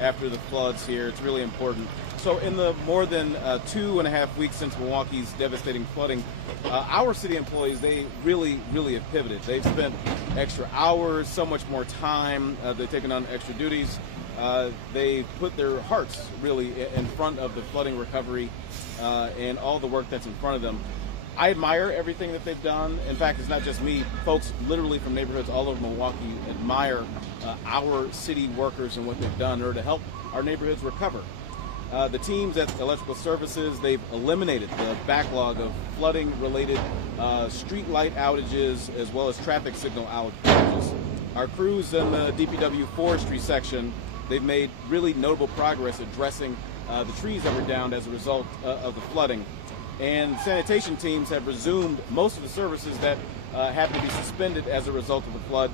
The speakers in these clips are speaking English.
after the floods here. It's really important. So in the more than 2.5 weeks since Milwaukee's devastating flooding, our city employees, they really have pivoted. They've spent extra hours, so much more time. They've taken on extra duties. They put their hearts really in front of the flooding recovery and all the work that's in front of them. I admire everything that they've done. In fact, it's not just me. Folks literally from neighborhoods all over Milwaukee admire our city workers and what they've done in order to help our neighborhoods recover. The teams at Electrical Services, they've eliminated the backlog of flooding-related street light outages as well as traffic signal outages. Our crews in the DPW forestry section, they've made really notable progress addressing the trees that were downed as a result of the flooding. And sanitation teams have resumed most of the services that had to be suspended as a result of the flood,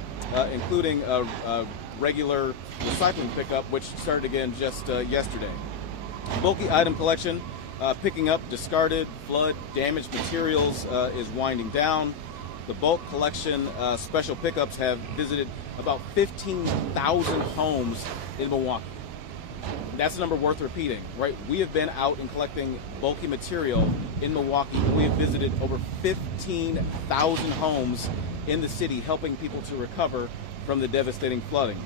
including regular recycling pickup, which started again just yesterday. Bulky item collection, picking up discarded, flood damaged materials is winding down. The bulk collection special pickups have visited about 15,000 homes in Milwaukee. That's a number worth repeating, right? We have been out and collecting bulky material in Milwaukee, and we have visited over 15,000 homes in the city, helping people to recover from the devastating flooding.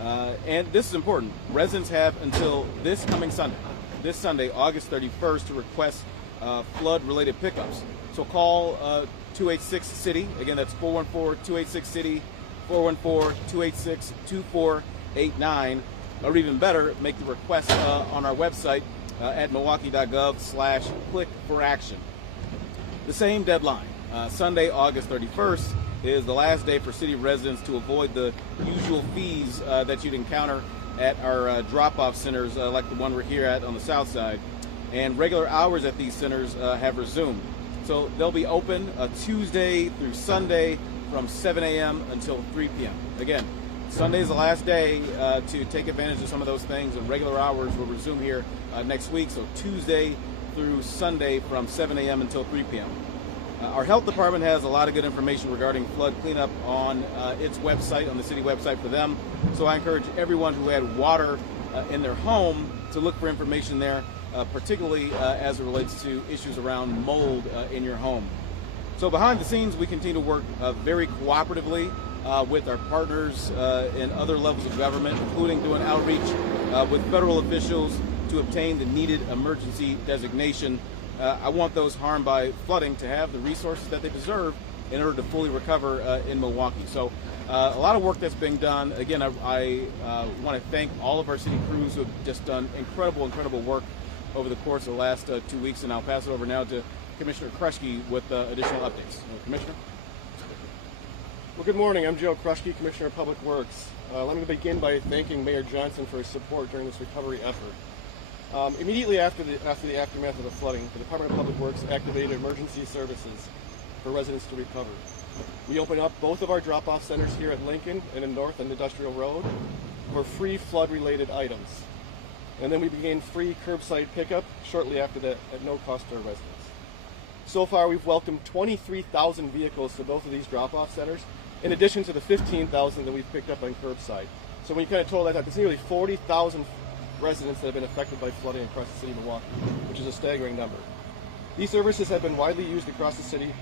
And this is important. Residents have until this Sunday, August 31st, to request flood-related pickups. So call 286-CITY. Again, that's 414-286-CITY, 414-286-2489. Or even better, make the request on our website at milwaukee.gov/click-for-action. The same deadline, Sunday, August 31st, is the last day for city residents to avoid the usual fees that you'd encounter at our drop-off centers like the one we're here at on the south side. And regular hours at these centers have resumed. So they'll be open Tuesday through Sunday from 7 a.m. until 3 p.m. Again, Sunday is the last day to take advantage of some of those things, and regular hours will resume here next week, so Tuesday through Sunday from 7 a.m. until 3 p.m. Our health department has a lot of good information regarding flood cleanup on its website, on the city website for them, so I encourage everyone who had water in their home to look for information there, particularly as it relates to issues around mold in your home. So behind the scenes, we continue to work very cooperatively with our partners in other levels of government, including doing outreach with federal officials to obtain the needed emergency designation. I want those harmed by flooding to have the resources that they deserve in order to fully recover in Milwaukee. So a lot of work that's being done. Again, I want to thank all of our city crews who have just done incredible work over the course of the last 2 weeks, and I'll pass it over now to Commissioner Kruschke with additional updates. Commissioner? Well, good morning. I'm Joe Kruschke, Commissioner of Public Works. Let me begin by thanking Mayor Johnson for his support during this recovery effort. Immediately after the aftermath of the flooding, the Department of Public Works activated emergency services for residents to recover. We opened up both of our drop-off centers here at Lincoln and in North and Industrial Road for free flood-related items. And then we began free curbside pickup shortly after that at no cost to our residents. So far, we've welcomed 23,000 vehicles to both of these drop-off centers, in addition to the 15,000 that we've picked up on curbside. So when you kind of total that up, there's nearly 40,000 residents that have been affected by flooding across the city of Milwaukee, which is a staggering number. These services have been widely used across the city,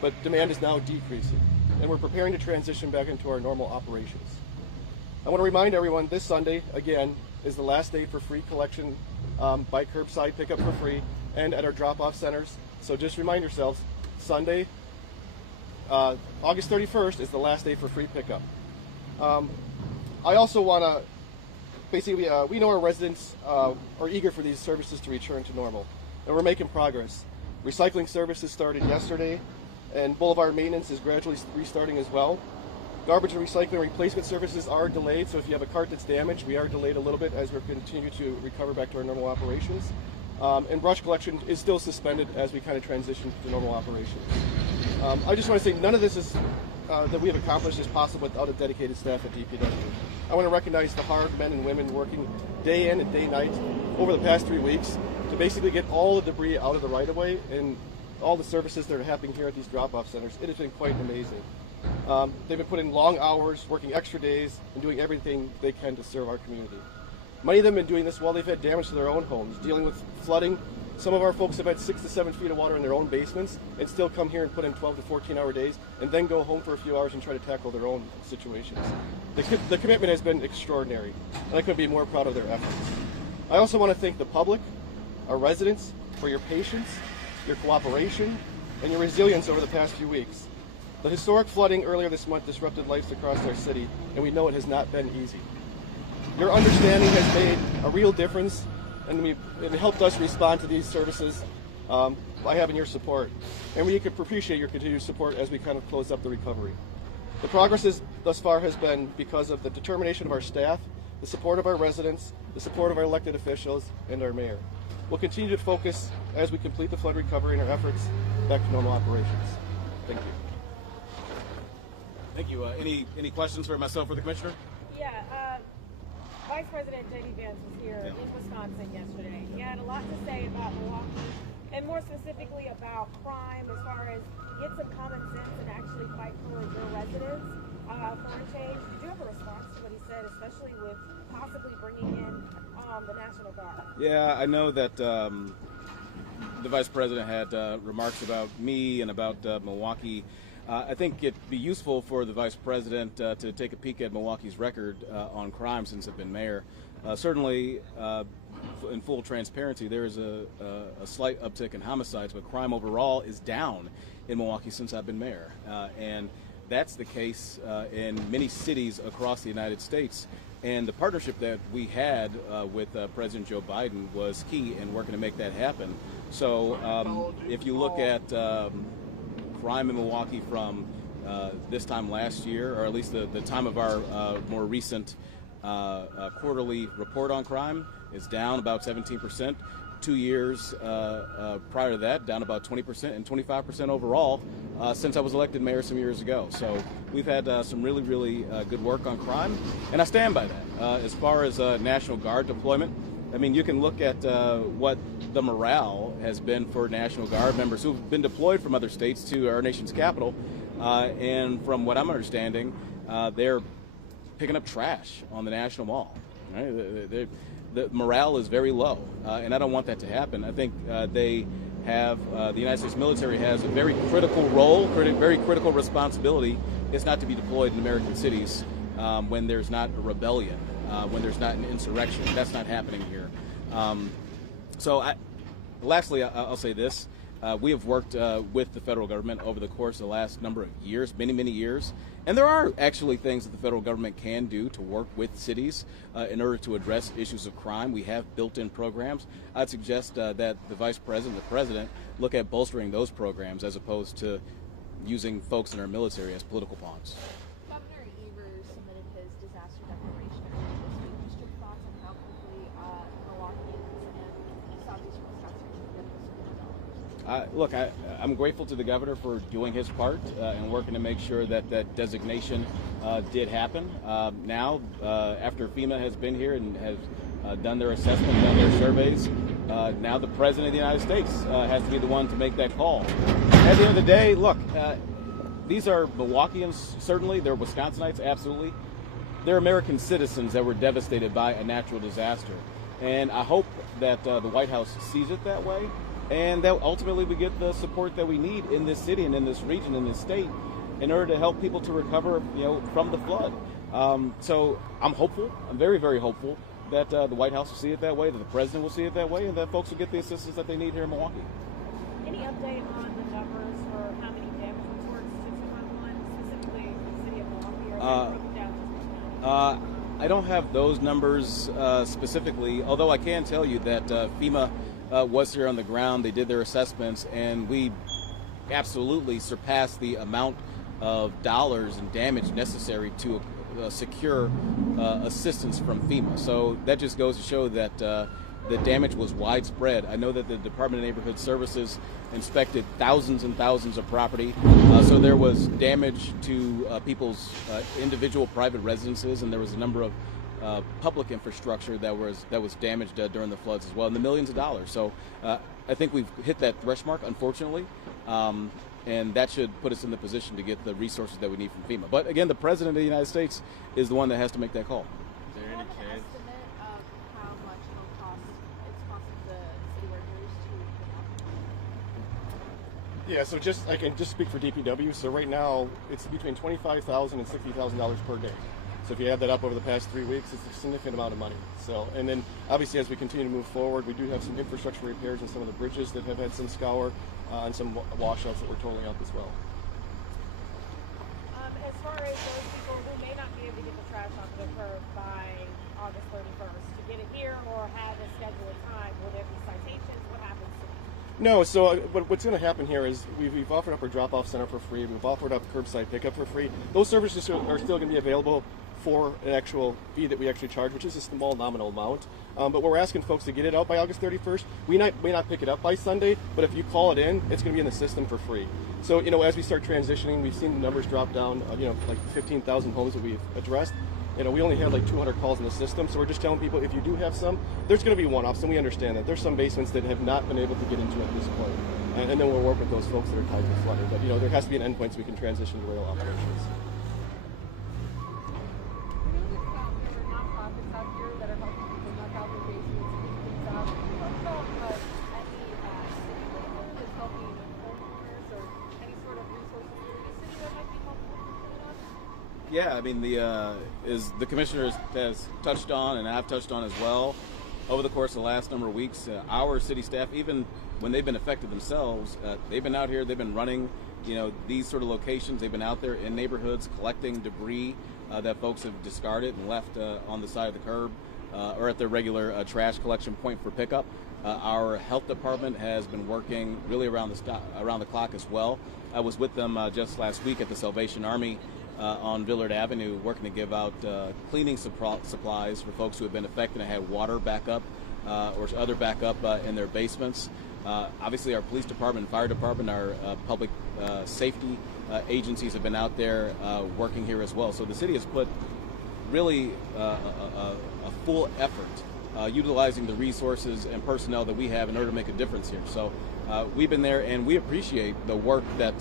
but demand is now decreasing, and we're preparing to transition back into our normal operations. I want to remind everyone this Sunday, again, is the last day for free collection by curbside pickup for free and at our drop-off centers. So just remind yourselves, Sunday, August 31st is the last day for free pickup. I also want to, basically, we know our residents are eager for these services to return to normal, and we're making progress. Recycling services started yesterday, and boulevard maintenance is gradually restarting as well. Garbage and recycling replacement services are delayed, so if you have a cart that's damaged, we are delayed a little bit as we continue to recover back to our normal operations. And brush collection is still suspended as we kind of transition to normal operations. I just want to say none of this is that we have accomplished is possible without a dedicated staff at DPW. I want to recognize the hard men and women working day in and day night over the past 3 weeks to basically get all the debris out of the right-of-way and all the services that are happening here at these drop-off centers. It has been quite amazing. They've been putting long hours, working extra days, and doing everything they can to serve our community. Many of them have been doing this while they've had damage to their own homes, dealing with flooding. Some of our folks have had 6 to 7 feet of water in their own basements and still come here and put in 12 to 14-hour days and then go home for a few hours and try to tackle their own situations. The commitment has been extraordinary, and I couldn't be more proud of their efforts. I also want to thank the public, our residents, for your patience, your cooperation, and your resilience over the past few weeks. The historic flooding earlier this month disrupted lives across our city, and we know it has not been easy. Your understanding has made a real difference, and it helped us respond to these services by having your support. And we could appreciate your continued support as we kind of close up the recovery. The progress thus far has been because of the determination of our staff, the support of our residents, the support of our elected officials, and our mayor. We'll continue to focus as we complete the flood recovery and our efforts back to normal operations. Thank you. Thank you. Any questions for myself or the commissioner? Yeah, Vice President J.D. Vance was here in Wisconsin yesterday. He had a lot to say about Milwaukee, and more specifically about crime, as far as get some common sense and actually fight for your residents for a change. Did you have a response to what he said, especially with possibly bringing in the National Guard? Yeah, I know that the Vice President had remarks about me and about Milwaukee. I think it'd be useful for the Vice President to take a peek at Milwaukee's record on crime since I've been mayor. Certainly, in full transparency, there is a slight uptick in homicides, but crime overall is down in Milwaukee since I've been mayor. And that's the case in many cities across the United States. And the partnership that we had with President Joe Biden was key in working to make that happen. So if you look at crime in Milwaukee from this time last year, or at least the time of our more recent quarterly report on crime, is down about 17%. 2 years prior to that, down about 20% and 25% overall since I was elected mayor some years ago. So we've had some really, really good work on crime, and I stand by that. As far as National Guard deployment, I mean, you can look at what the morale has been for National Guard members who've been deployed from other states to our nation's capital, and from what I'm understanding, they're picking up trash on the National Mall. Right? The morale is very low, and I don't want that to happen. I think they have, the United States military has a very critical role, very critical responsibility. It's not to be deployed in American cities when there's not a rebellion, when there's not an insurrection. That's not happening here. Lastly, I'll say this. We have worked with the federal government over the course of the last number of years, many, many years. And there are actually things that the federal government can do to work with cities in order to address issues of crime. We have built-in programs. I'd suggest that the Vice President, the President, look at bolstering those programs as opposed to using folks in our military as political pawns. Governor Evers submitted his disaster declaration earlier this week. Just your thoughts on how quickly Milwaukeeans and southeastern Wisconsin can get those $100? Look, I'm grateful to the governor for doing his part and working to make sure that that designation did happen. Now, after FEMA has been here and has done their assessment, done their surveys, now the President of the United States has to be the one to make that call. At the end of the day, look, these are Milwaukeeans, certainly. They're Wisconsinites, absolutely. They're American citizens that were devastated by a natural disaster. And I hope that the White House sees it that way, and that ultimately we get the support that we need in this city and in this region, in this state, in order to help people to recover, from the flood. So I'm hopeful. I'm very, very hopeful that the White House will see it that way, that the President will see it that way, and that folks will get the assistance that they need here in Milwaukee. Any update on the numbers for how many damage reports to 211, specifically in the city of Milwaukee, or are they broken down to county? I don't have those numbers specifically, although I can tell you that FEMA was here on the ground. They did their assessments, and we absolutely surpassed the amount of dollars and damage necessary to secure assistance from FEMA. So that just goes to show that the damage was widespread. I know that the Department of Neighborhood Services inspected thousands and thousands of property, so there was damage to people's individual private residences, and there was a number of public infrastructure that was damaged during the floods as well, in the millions of dollars. So I think we've hit that threshold, unfortunately, and that should put us in the position to get the resources that we need from FEMA. But again, the President of the United States is the one that has to make that call. Is there any estimate of how Yeah, so I can just speak for DPW. So right now, it's between $25,000 and $60,000 per day. So if you add that up over the past 3 weeks, it's a significant amount of money. So, and then obviously as we continue to move forward, we do have some infrastructure repairs on some of the bridges that have had some scour and some washouts that we're totaling out as well. As far as those people who may not be able to get the trash off the curb by August 31st, to get it here or have a scheduled time, will there be citations? What happens to them? No, so what's going to happen here is we've offered up our drop-off center for free. We've offered up curbside pickup for free. Those services are still going to be available for an actual fee that we actually charge, which is a small nominal amount. But we're asking folks to get it out by August 31st. We may not pick it up by Sunday, but if you call it in, it's going to be in the system for free. So, as we start transitioning, we've seen the numbers drop down, like 15,000 homes that we've addressed. We only had like 200 calls in the system, so we're just telling people if you do have some, there's going to be one-offs, and we understand that. There's some basements that have not been able to get into at this point. And then we'll work with those folks that are tied to flooding. But, there has to be an endpoint so we can transition to rail operations. Yeah, I mean, the commissioner has touched on, and I've touched on as well, over the course of the last number of weeks, our city staff, even when they've been affected themselves, they've been out here, they've been running, these sort of locations. They've been out there in neighborhoods collecting debris that folks have discarded and left on the side of the curb or at their regular trash collection point for pickup. Our health department has been working really around the clock as well. I was with them just last week at the Salvation Army on Villard Avenue, working to give out cleaning supplies for folks who have been affected and had water backup or other backup in their basements. Obviously, our police department, fire department, our public safety agencies have been out there working here as well. So the city has put really a full effort utilizing the resources and personnel that we have in order to make a difference here. So we've been there, and we appreciate the work that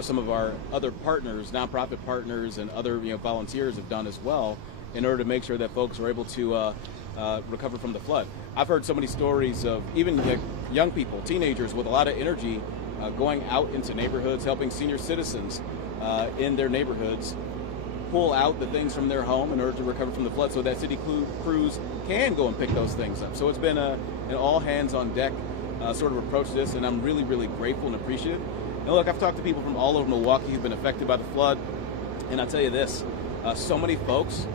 some of our other partners, nonprofit partners, and other volunteers have done as well in order to make sure that folks are able to recover from the flood. I've heard so many stories of even young people, teenagers with a lot of energy going out into neighborhoods, helping senior citizens in their neighborhoods pull out the things from their home in order to recover from the flood so that city crews can go and pick those things up. So it's been an all hands on deck sort of approach to this, and I'm really, really grateful and appreciative. And look, I've talked to people from all over Milwaukee who've been affected by the flood, and I'll tell you this, so many folks,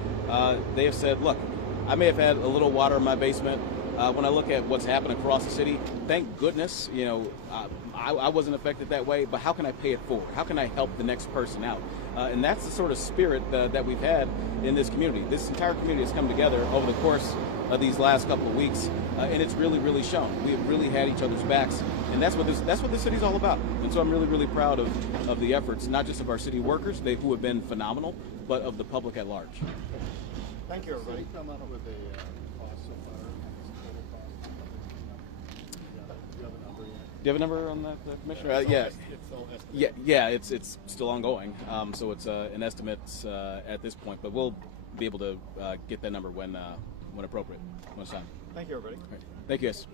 they have said, look, I may have had a little water in my basement. When I look at what's happened across the city, thank goodness, I wasn't affected that way, but how can I pay it forward? How can I help the next person out? And that's the sort of spirit that we've had in this community. This entire community has come together over the course of these last couple of weeks, and it's really, really shown. We have really had each other's backs, and that's what this city's all about. And so I'm really, really proud of the efforts, not just of our city workers, who have been phenomenal, but of the public at large. Thank you, everybody. Come up with a cost so far, total cost. Do you have a number yet? Do you have a number on that, Commissioner? Yeah. It's all estimated. Yeah, it's still ongoing, so it's an estimate at this point, but we'll be able to get that number when appropriate, when it's time. Thank you, everybody. All right. Thank you, guys.